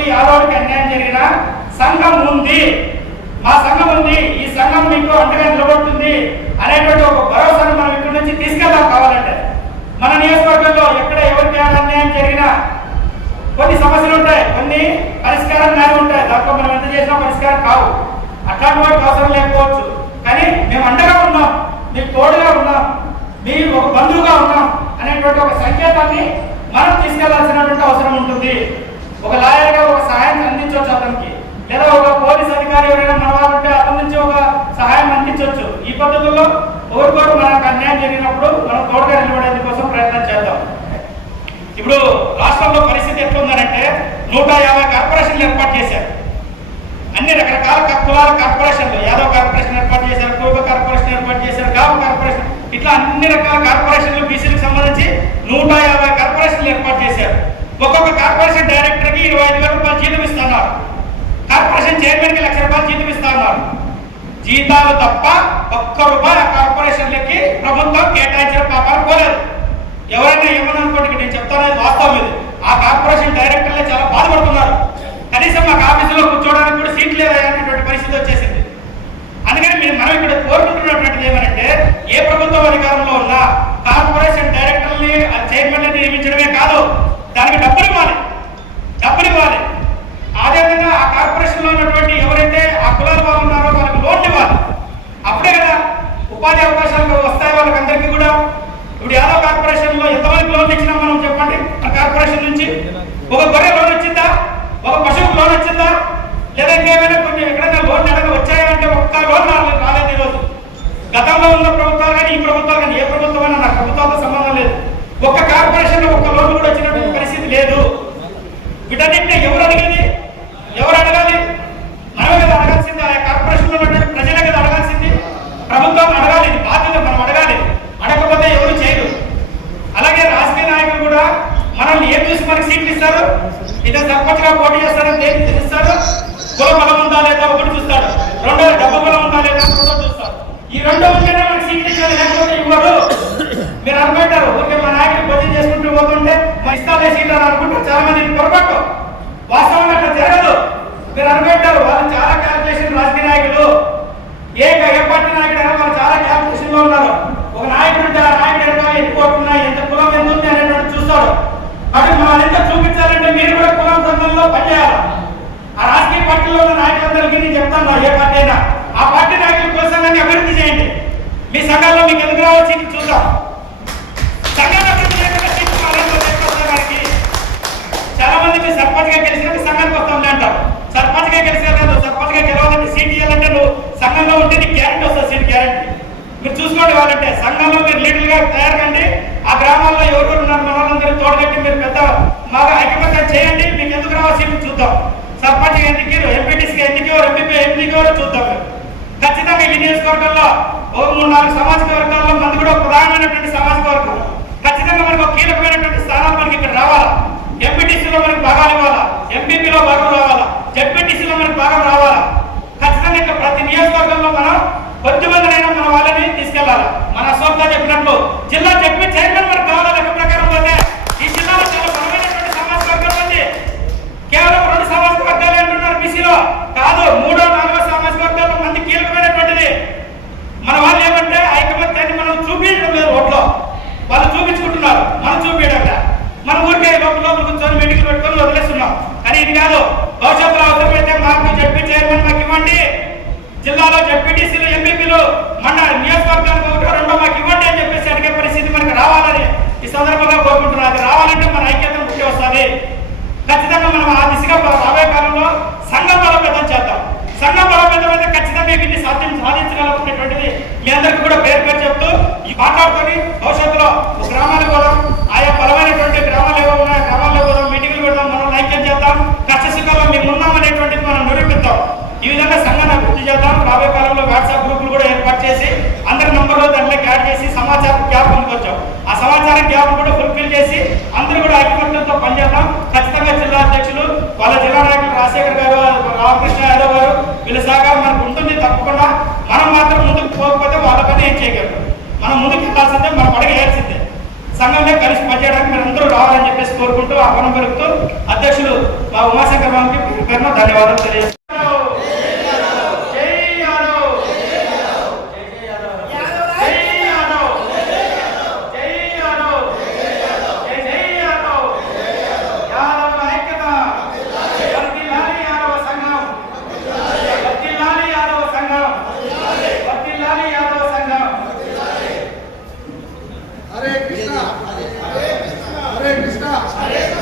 ఎవరికి యాదవుడికి అన్యాయం జరిగినా సంఘం ఉంది, మా సంఘం ఉంది, ఈ సంఘం మీకు అండగా నిలబడుతుంది అనేటువంటి ఒక భరోసాను మనం ఇక్కడి నుంచి తీసుకెళ్దాం. కావాలంటే మన నియోజకవర్గంలో ఎక్కడ ఎవరికి అన్యాయం జరిగినా కొన్ని సమస్యలు ఉంటాయి, కొన్ని పరిష్కారం నాని ఉంటాయి, దాంట్లో మనం ఎంత చేసినా పరిష్కారం కావు, అట్లాంటి వాటికి అవసరం లేకపోవచ్చు. కానీ మేము అండగా ఉన్నాం, మీకు తోడుగా ఉన్నాం, మీరు ఒక బంధువుగా ఉన్నాం అనేటువంటి ఒక సంకేతాన్ని మనం తీసుకెళ్లాల్సినటువంటి అవసరం ఉంటుంది. ఒక లాయర్గా ఒక సహాయం అందించవచ్చు అతనికి, లేదా ఒక పోలీస్ అధికారి ఎవరైనా మన వాళ్ళు ఉంటే అతని నుంచి ఒక సహాయం అందించవచ్చు. ఈ పద్ధతుల్లో ఒకరికొకరు మనకు అన్యాయం జరిగినప్పుడు మనం తోడుగా నిలబడేందుకు కోసం ప్రయత్నం చేద్దాం. ఇప్పుడు రాష్ట్రంలో పరిస్థితి ఎట్లుందనంటే 150 కార్పొరేషన్లు ఏర్పాటు చేశారు. అన్ని రకరకాల కులాల కార్పొరేషన్లు, యాదవ్ కార్పొరేషన్ ఏర్పాటు చేశారు, కురుబ కార్పొరేషన్ ఏర్పాటు చేశారు, గావ్ కార్పొరేషన్, ఇట్లా అన్ని రకాల కార్పొరేషన్లు బీసీలకు సంబంధించి 150 కార్పొరేషన్లు ఏర్పాటు చేశారు. ఒక్కొక్క కార్పొరేషన్ డైరెక్టర్ కి 25,000 రూపాయలు జీతం ఇస్తున్నారు. కార్పొరేషన్ చైర్మన్ కి 1,00,000 రూపాయలు జీతం ఇస్తున్నారు. జీతాలు తప్ప ఒక్క రూపాయి ఆ కార్పొరేషన్లకి ప్రభుత్వం కేటాయించిన పాపాలు పోలేదు. ఎవరైనా ఏమన్నా అనుకోండి, నేను చెప్తాను వాస్తవం ఇది. ఆ కార్పొరేషన్ డైరెక్టర్లే చాలా బాధపడుతున్నారు. కనీసం మాకు ఆఫీసులో కూర్చోవడానికి కూడా సీట్ లేదనేటువంటి పరిస్థితి వచ్చేసింది. అందుకని మనం ఇక్కడ కోరుకుంటున్నటువంటిది ఏమనంటే, ఏ ప్రభుత్వం అధికారంలో ఉన్నా కార్పొరేషన్ డైరెక్టర్ని చైర్మన్ నియమించడమే కాదు, దానికి డబ్బులు ఇవ్వాలి. అదేవిధంగా ఆ కార్పొరేషన్ లో ఉన్నటువంటి ఎవరైతే ఆ కులాల వాళ్ళు ఉన్నారో వాళ్ళకి లోన్లు ఇవ్వాలి. అప్పుడే కదా ఉపాధి అవకాశాలు వస్తాయి వాళ్ళకి అందరికీ కూడా. ఇప్పుడు యాదవ్ కార్పొరేషన్ లో ఎంతమందికి లోన్లు ఇచ్చినా మనం చెప్పండి. ఆ కార్పొరేషన్ నుంచి ఒక గొర్రె లోన్ వచ్చిందా, ఒక పశువుకు లోన్ వచ్చిందా, లేదా ఇంకేమైనా కొన్ని ఎక్కడైనా లోన్ ఎక్కడైనా వచ్చాయంటే ఒక్క లోన్ రాలేదు ఈరోజు. గతంలో ఉన్న ప్రభుత్వాలు కానీ ఈ ప్రభుత్వాలు కానీ, ఏ ప్రభుత్వం అయినా నాకు ప్రభుత్వాలతో సంబంధం లేదు, ఒక్క కార్పొరేషన్ లో ఒక్క లోన్ కూడా వచ్చినటువంటి పరిస్థితి లేదు. వీటన్నింటినీ ఎవరు అడగాలి? మనమే కదా అడగాల్సింది. ఆ కార్పొరేషన్ లో ఉన్నటువంటి ప్రజలే కదా అడగాల్సింది. ప్రభుత్వం అడగాలి, ఇది బాధ్యత, మనం అడగాలి. అడగకపోతే ఎవరు చేయరు. అలాగే రాజకీయ నాయకులు కూడా మనల్ని ఏం చూసి మనకి సీట్లు ఇస్తారు? ఇదే సర్పంచ్ గా పోటీ చేస్తారని దేనికి తెలుస్తారు? కుల బలం ఉందా లేదా ఒకటి చూస్తాడు, రెండోది డబ్బు బలం ఉందా లేదా రెండో చూస్తాడు. ఈ రెండో ఉంటేనే మనకి సీట్లు ఇచ్చారు, లేకపోతే ఇవ్వరు. మీరు అనుకుంటారు ఓకే మా నాయకులు భోజనం చేసుకుంటూ పోతుంటే మా ఇస్తాలే సీట్లు అని అనుకుంటారు చాలా మంది. పొరపాటు, వాస్తవంగా అట్లా జరగదు. మీరు అనుకుంటారు వాళ్ళు చాలా క్యాల్కులేషన్, రాజకీయ నాయకులు ఏ పార్టీ నాయకుడు అయినా వాళ్ళు చాలా క్యాల్కులేషన్ లో ఉన్నారు. ఒక నాయకుడు ఉంటే ఆ నాయకుడు ఎడగా ఎత్తుకోకుండా ఎంత కులం ఎంత ఉంది అనేటువంటి చూస్తాడు. అటు మనం ఎంత చూపించాలంటే మీరు కూడా కులం సంఘంలో పనిచేయాలి. ఆ రాజకీయ పార్టీలో ఉన్న నాయకులందరికీ నేను చెప్తాను, ఏ పార్టీ అయినా ఆ పార్టీ నాయకుల కోసం అభివృద్ధి చేయండి. మీ సంఘాల్లో మీకు ఎందుకు రావచ్చు చూద్దాం. సంఘాన్ని అభివృద్ధి చేయకుండా సీట్లు గారికి చాలా మందికి సర్పంచ్ గా గెలిచినట్టు సంఘానికి వస్తుంది అంటారు. సర్పంచ్ గా గెలిచిన సర్పంచ్ గా గెలవాలంటే సీట్ ఇవ్వాలంటే నువ్వు సంఘంలో ఉంటే నీకు గ్యారెంటీ వస్తుంది, సీట్ గ్యారెంటీ. మీరు చూసుకోండి, వాళ్ళంటే సంఘంలో మీరు లీడర్గా తయారు కండి. ఆ గ్రామాల్లో ఎవరెవరు ఉన్నారు మన వాళ్ళందరూ తోడగట్టి మీరు పెద్ద బాగా ఐక్యమత్యం చేయండి. మీకు ఎందుకు రావాలి సీట్లు చూద్దాం. సర్పంచ్ ఎందుకు, ఎంపీటీసీకి ఎందుకు, ఎంపీపీ ఎందుకు చూద్దాం. ఖచ్చితంగా ఈ నియోజకవర్గంలో ఒక 3-4 సామాజిక వర్గాల్లో మంది కూడా ప్రధానమైనటువంటి సామాజిక వర్గం. ఖచ్చితంగా మనకు ఒక కీలకమైనటువంటి స్థానాలు మనకి ఇక్కడ రావాలా. ఎంపీటీసీలో మనకి భాగాలు ఇవ్వాలా, ఎంపీపీలో భాగం రావాలా, జెడ్పీటీసీలో మనకి భాగం రావాలా. ఖచ్చితంగా ఇక్కడ ప్రతి నియోజకవర్గంలో మనం కొద్దిమందినైనా మన వాళ్ళని తీసుకెళ్లాలి. మన అశోక్గా చెప్పినట్లు జిల్లా జెడ్పీ చైర్మన్ మనకు కావాలా. లెక్క ప్రకారం పోతే ఈ జిల్లాలో చాలా బలమైనటువంటి సామాజిక వర్గం ఉంది. కేవలం 2 సామాజిక వర్గాలు అంటున్నారు బీసీలో, కాదు 3-4 సామాజిక వర్గాల్లో మంది కీలకమైనటువంటిది. మన వాళ్ళు ఏమంటే ఐకమత్యాన్ని మనం చూపించడం లేదు, ఓట్లో వాళ్ళు చూపించుకుంటున్నారు, మనం చూపించడం. మన ఊరికే లోపల కూర్చొని మీటింగ్లు పెట్టుకొని వదిలేస్తున్నాం. కానీ ఇది కాదు. భవిష్యత్తులో అవసరమైతే మాకు జెడ్పీ చైర్మన్ మాకు ఇవ్వండి, జిల్లాలో జెడ్పీటీసీలు ఎంపీపీలు మన నియోజకవర్గానికి 1-2 మాకు ఇవ్వండి అని చెప్పేసి అడిగే పరిస్థితి మనకు రావాలని ఈ సందర్భంగా కోరుకుంటున్నాను. అది రావాలంటే మన ఐక్యత ముఖ్యం వస్తుంది. ఖచ్చితంగా మనం ఆ దిశగా రాబోయే కాలంలో సంఘం బలోపేతం చేద్దాం. సంఘం బలోపేతం అయితే ఖచ్చితంగా వీటిని సాధించగలనేటువంటిది మీ అందరికీ కూడా పేరు చెప్తూ ఈ మాట్లాడుకొని భవిష్యత్తులో గ్రామాలకు పోదాం, ఆయా బలమైనటువంటి గ్రామాలు ఏవో ఉన్నాయో గ్రామాల్లో పోదాం, మీటింగ్లు పెడదాం, మనం ఐక్యం చేద్దాం, కష్టసుఖాల్లో మేము ఉన్నామనేటువంటిది మనం నిరూపిద్దాం. ఈ విధంగా సంఘాన్ని అభివృద్ధి చేద్దాం. రాబోయే కాలంలో వాట్సాప్ గ్రూపులు కూడా ఏర్పాటు చేసి అందరి నంబర్లో దాంట్లోకి యాడ్ చేసి సమాచారం గ్యాప్ పొందుకొచ్చాం. ఆ సమాచారం గ్యాప్ కూడా ఫుల్ఫిల్ చేసి అందరూ కూడా ఐక్యమత్యంతో పనిచేద్దాం. ఖచ్చితంగా జిల్లా అధ్యక్షులు, వాళ్ళ జిల్లా నాయకులు రాజశేఖర్ గారు, రామకృష్ణ యాదవ్ గారు, వీళ్ళ సహకారం మనకు ఉంటుంది తప్పకుండా. మనం మాత్రం ముందుకు పోకపోతే వాళ్ళ పని ఏం చేయగలరు. మనం ముందుకు వెళ్ళాల్సిందే, మనం అడిగేయాల్సిందే. సంఘంలో కలిసి పనిచేయడానికి మీరు అందరూ రావాలని చెప్పేసి కోరుకుంటూ ఆహ్వానం పలుకుతూ అధ్యక్షులు మా ఉమాశంకర్ బాబుకి పేరున ధన్యవాదాలు తెలియజేస్తున్నారు. Hare Krishna, Hare Krishna, Hare Krishna, Hare Krishna.